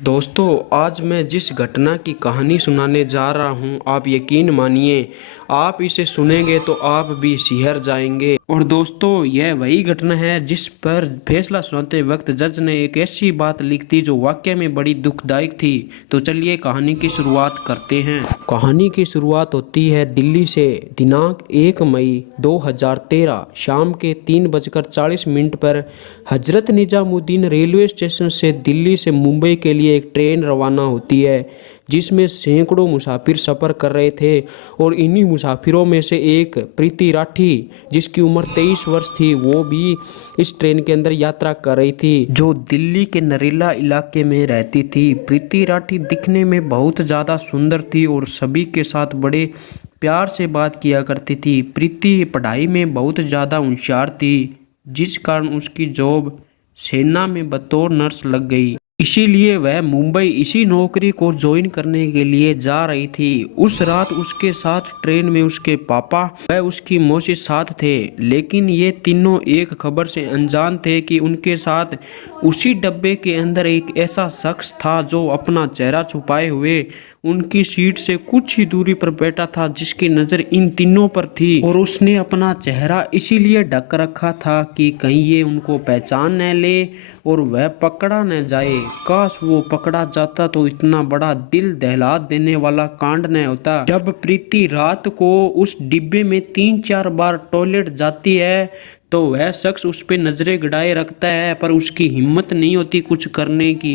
दोस्तों, आज मैं जिस घटना की कहानी सुनाने जा रहा हूं, आप यकीन मानिए, आप इसे सुनेंगे तो आप भी सिहर जाएंगे। और दोस्तों, यह वही घटना है जिस पर फैसला सुनाते वक्त जज ने एक ऐसी बात लिख दी जो वाकई में बड़ी दुखदायक थी। तो चलिए कहानी की शुरुआत करते हैं। कहानी की शुरुआत होती है दिल्ली से। दिनांक 1 मई 2013 शाम के 3:40 पर हजरत निजामुद्दीन रेलवे स्टेशन से दिल्ली से मुंबई के लिए एक ट्रेन रवाना होती है जिसमें सैकड़ों मुसाफिर सफ़र कर रहे थे। और इन्हीं मुसाफिरों में से एक प्रीति राठी, जिसकी उम्र 23 वर्ष थी, वो भी इस ट्रेन के अंदर यात्रा कर रही थी, जो दिल्ली के नरेला इलाके में रहती थी। प्रीति राठी दिखने में बहुत ज़्यादा सुंदर थी और सभी के साथ बड़े प्यार से बात किया करती थी। प्रीति पढ़ाई में बहुत ज़्यादा होशियार थी, जिस कारण उसकी जॉब सेना में बतौर नर्स लग गई। इसीलिए वह मुंबई इसी नौकरी को ज्वाइन करने के लिए जा रही थी। उस रात उसके साथ ट्रेन में उसके पापा व उसकी मौसी साथ थे, लेकिन ये तीनों एक खबर से अनजान थे कि उनके साथ उसी डब्बे के अंदर एक ऐसा शख्स था जो अपना चेहरा छुपाए हुए उनकी सीट से कुछ ही दूरी पर बैठा था, जिसकी नज़र इन तीनों पर थी। और उसने अपना चेहरा इसीलिए ढक रखा था कि कहीं ये उनको पहचान न ले और वह पकड़ा न जाए। काश वो पकड़ा जाता तो इतना बड़ा दिल दहला देने वाला कांड न होता। जब प्रीति रात को उस डिब्बे में 3-4 बार टॉयलेट जाती है तो वह शख्स उस पर नजरें गड़ाए रखता है, पर उसकी हिम्मत नहीं होती कुछ करने की,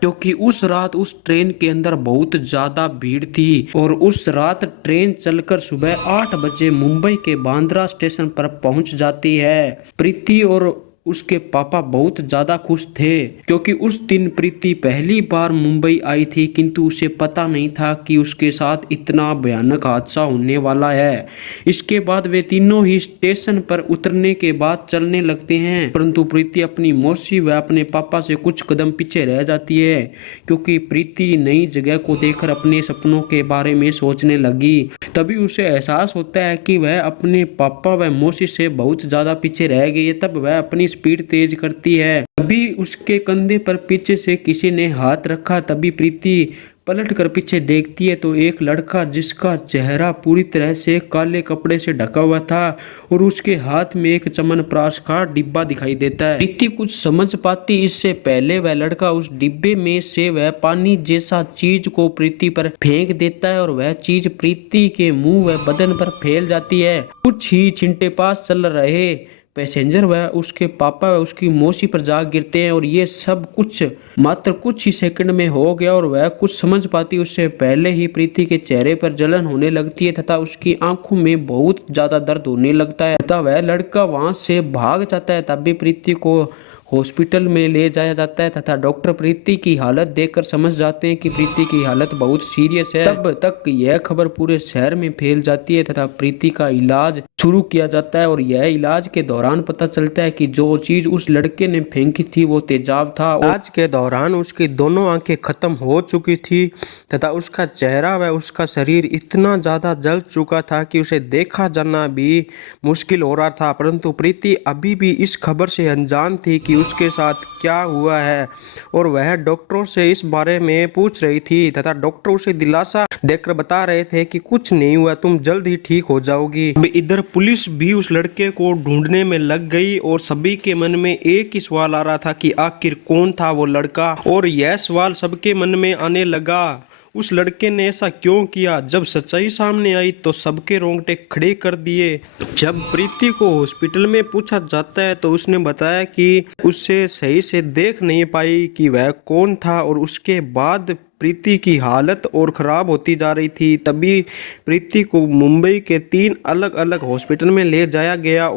क्योंकि उस रात उस ट्रेन के अंदर बहुत ज़्यादा भीड़ थी। और उस रात ट्रेन चलकर सुबह 8 बजे मुंबई के बांद्रा स्टेशन पर पहुंच जाती है। प्रीति और उसके पापा बहुत ज़्यादा खुश थे, क्योंकि उस दिन प्रीति पहली बार मुंबई आई थी, किंतु उसे पता नहीं था कि उसके साथ इतना भयानक हादसा होने वाला है। इसके बाद वे तीनों ही स्टेशन पर उतरने के बाद चलने लगते हैं, परंतु प्रीति अपनी मौसी व अपने पापा से कुछ कदम पीछे रह जाती है, क्योंकि प्रीति नई जगह को देखकर अपने सपनों के बारे में सोचने लगी। तभी उसे एहसास होता है कि वह अपने पापा व मौसी से बहुत ज़्यादा पीछे रह गई है। तब वह अपनी स्पीड तेज करती है। तभी उसके कंधे पर पीछे से किसी ने हाथ रखा। तभी प्रीति पलट कर पीछे देखती है तो एक लड़का, जिसका चेहरा पूरी तरह से काले कपड़े से ढका हुआ था और उसके हाथ में एक च्यवनप्राश का डिब्बा दिखाई देता है। प्रीति कुछ समझ पाती इससे पहले वह लड़का उस डिब्बे में से वह पानी जैसा चीज को प्रीति पर फेंक देता है और वह चीज प्रीति के मुंह व बदन पर फैल जाती है। कुछ ही छिंटे पास चल रहे पैसेंजर वह उसके पापा व उसकी मौसी पर जा गिरते हैं और ये सब कुछ मात्र कुछ ही सेकंड में हो गया। और वह कुछ समझ पाती उससे पहले ही प्रीति के चेहरे पर जलन होने लगती है तथा उसकी आंखों में बहुत ज्यादा दर्द होने लगता है तथा वह लड़का वहां से भाग जाता है। तभी प्रीति को हॉस्पिटल में ले जाया जाता है तथा डॉक्टर प्रीति की हालत देखकर समझ जाते हैं कि प्रीति की हालत बहुत सीरियस है। तब तक यह खबर पूरे शहर में फैल जाती है तथा प्रीति का इलाज शुरू किया जाता है। और यह इलाज के दौरान पता चलता है कि जो चीज उस लड़के ने फेंकी थी वो तेजाब था। इलाज के दौरान उसकी दोनों आंखें खत्म हो चुकी थी तथा उसका चेहरा व उसका शरीर इतना ज्यादा जल चुका था कि उसे देखा जाना भी मुश्किल हो रहा था। परंतु प्रीति अभी भी इस खबर से अनजान थी कि उसके साथ क्या हुआ है और वह डॉक्टरों से इस बारे में पूछ रही थी तथा डॉक्टर उसे दिलासा देकर बता रहे थे कि कुछ नहीं हुआ, तुम जल्द ही ठीक हो जाओगी। इधर पुलिस भी उस लड़के को ढूंढने में लग गई और सभी के मन में एक ही सवाल आ रहा था कि आखिर कौन था वो लड़का। और यह सवाल सबके मन में आने लगा, उस लड़के ने ऐसा क्यों किया। जब सच्चाई सामने आई तो सबके रोंगटे खड़े कर दिए। जब प्रीति को हॉस्पिटल में पूछा जाता है तो उसने बताया कि उससे सही से देख नहीं पाई कि वह कौन था और उसके बाद प्रीति की हालत और ख़राब होती जा रही थी। तभी प्रीति को मुंबई के 3 अलग अलग हॉस्पिटल में ले जाया गया।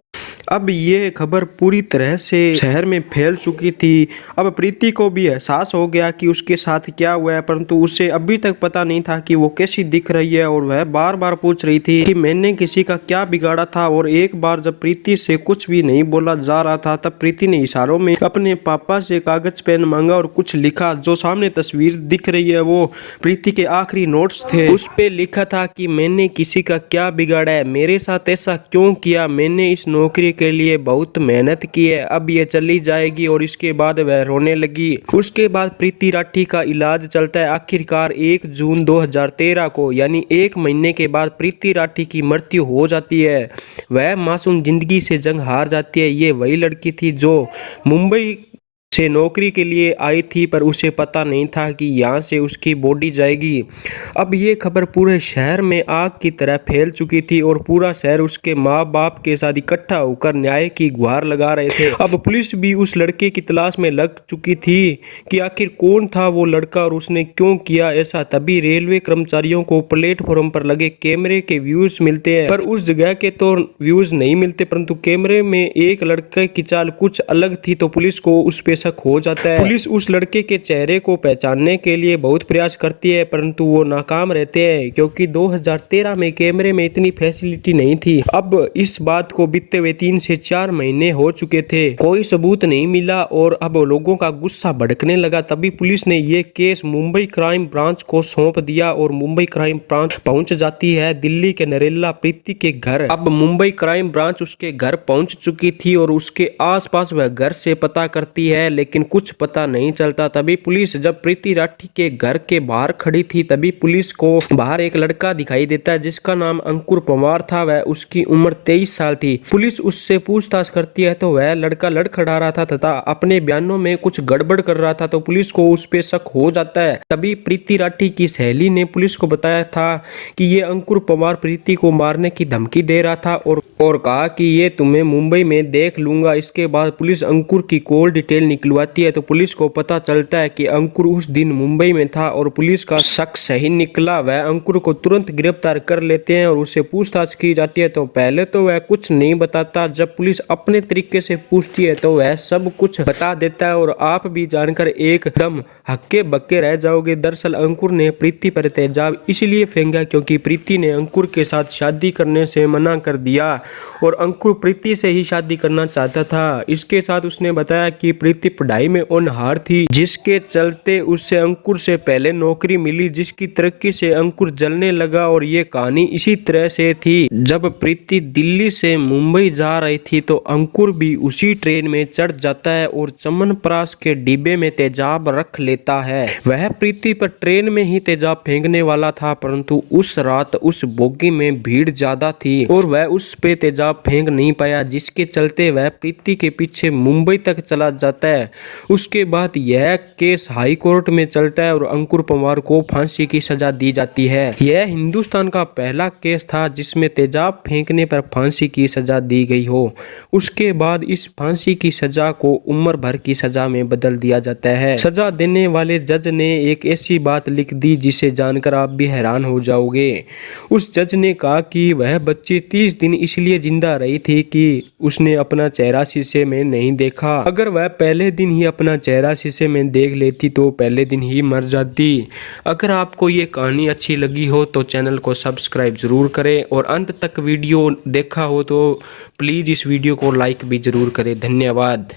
अब ये खबर पूरी तरह से शहर में फैल चुकी थी। अब प्रीति को भी एहसास हो गया कि उसके साथ क्या हुआ है, परंतु उसे अभी तक पता नहीं था कि वो कैसी दिख रही है। और वह बार बार पूछ रही थी कि मैंने किसी का क्या बिगाड़ा था। और एक बार जब प्रीति से कुछ भी नहीं बोला जा रहा था तब प्रीति ने इशारों में अपने पापा से कागज पेन मांगा और कुछ लिखा। जो सामने तस्वीर दिख रही है वो प्रीति के आखिरी नोट्स थे। उस पे लिखा था कि मैंने किसी का क्या बिगाड़ा है, मेरे साथ ऐसा क्यों किया, मैंने इस नौकरी के लिए बहुत मेहनत की है, अब ये चली जाएगी। और इसके बाद वह रोने लगी। उसके बाद प्रीति राठी का इलाज चलता है। आखिरकार 1 जून 2013 को यानी 1 महीने के बाद प्रीति राठी की मृत्यु हो जाती है। वह मासूम जिंदगी से जंग हार जाती है। ये वही लड़की थी जो मुंबई से नौकरी के लिए आई थी, पर उसे पता नहीं था कि यहाँ से उसकी बॉडी जाएगी। अब ये खबर पूरे शहर में आग की तरह फैल चुकी थी और पूरा शहर उसके माँ बाप के साथ इकट्ठा होकर न्याय की गुहार लगा रहे थे। अब पुलिस भी उस लड़के की तलाश में लग चुकी थी कि आखिर कौन था वो लड़का और उसने क्यों किया ऐसा। तभी रेलवे कर्मचारियों को प्लेटफॉर्म पर लगे कैमरे के व्यूज मिलते हैं, पर उस जगह के तो व्यूज नहीं मिलते, परंतु कैमरे में एक लड़के की चाल कुछ अलग थी। तो पुलिस को उस पे शक हो जाता है। पुलिस उस लड़के के चेहरे को पहचानने के लिए बहुत प्रयास करती है, परंतु वो नाकाम रहते हैं क्योंकि 2013 में कैमरे में इतनी फैसिलिटी नहीं थी। अब इस बात को बीतते हुए 3 से 4 महीने हो चुके थे, कोई सबूत नहीं मिला और अब लोगों का गुस्सा भड़कने लगा। तभी पुलिस ने ये केस मुंबई क्राइम ब्रांच को सौंप दिया और मुंबई क्राइम ब्रांच पहुंच जाती है दिल्ली के नरेला प्रीति के घर। अब मुंबई क्राइम ब्रांच उसके घर पहुंच चुकी थी और उसके आसपास वह घर से पता करती है, लेकिन कुछ पता नहीं चलता। तभी पुलिस जब प्रीति राठी के घर के बाहर खड़ी थी, तभी पुलिस को बाहर एक लड़का दिखाई देता है जिसका नाम अंकुर पवार था। वह उसकी उम्र 23 साल थी। पुलिस उससे पूछताछ करती है तो वह लड़का लड़खड़ा रहा था तथा अपने बयानों में कुछ गड़बड़ कर रहा था, तो पुलिस को उस पे शक हो जाता है। तभी प्रीति राठी की सहेली ने पुलिस को बताया था कि ये अंकुर पवार प्रीति को मारने की धमकी दे रहा था और कहा कि ये तुम्हें मुंबई में देख लूंगा। इसके बाद पुलिस अंकुर की कॉल डिटेल निकलवाती है, तो पुलिस को पता चलता है कि अंकुर उस दिन मुंबई में था और पुलिस का शक सही निकला। वह अंकुर को तुरंत गिरफ्तार कर लेते हैं और उससे पूछताछ की जाती है। तो पहले तो वह कुछ नहीं बताता, जब पुलिस अपने तरीके से पूछती है तो वह सब कुछ बता देता है और आप भी जानकर एकदम हक्के बक्के रह जाओगे। दरअसल अंकुर ने प्रीति पर तेजाब इसलिए फेंका क्योंकि प्रीति ने अंकुर के साथ शादी करने से मना कर दिया और अंकुर प्रीति से ही शादी करना चाहता था। इसके साथ उसने बताया कि प्रीति पढ़ाई में होनहार थी, जिसके चलते उससे अंकुर से पहले नौकरी मिली, जिसकी तरक्की से अंकुर जलने लगा। और ये कहानी इसी तरह से थी। जब प्रीति दिल्ली से मुंबई जा रही थी तो अंकुर भी उसी ट्रेन में चढ़ जाता है और चमनप्राश के डिब्बे में तेजाब रख लेता है। वह प्रीति पर ट्रेन में ही तेजाब फेंकने वाला था, परंतु उस रात उस बोगी में भीड़ ज्यादा थी और वह उस पे तेजाब फेंक नहीं पाया, जिसके चलते वह प्रीति के पीछे मुंबई तक चला जाता है। उसके बाद यह केस हाई कोर्ट में चलता है और अंकुर पवार को फांसी की सजा दी जाती है। यह हिंदुस्तान का पहला केस था जिसमें तेजाब फेंकने पर फांसी की सजा दी गई हो। उसके बाद इस फांसी की सजा को उम्र भर की सजा में बदल दिया जाता है। सजा देने वाले जज ने एक ऐसी बात लिख दी जिसे जानकर आप भी हैरान हो जाओगे। उस जज ने कहा कि वह बच्ची 30 दिन इसलिए जिंदा रही थी कि उसने अपना चेहरा शीशे में नहीं देखा। अगर वह पहले दिन ही अपना चेहरा शीशे में देख लेती तो पहले दिन ही मर जाती। अगर आपको ये कहानी अच्छी लगी हो तो चैनल को सब्सक्राइब जरूर करें और अंत तक वीडियो देखा हो तो प्लीज़ इस वीडियो को लाइक भी जरूर करें। धन्यवाद।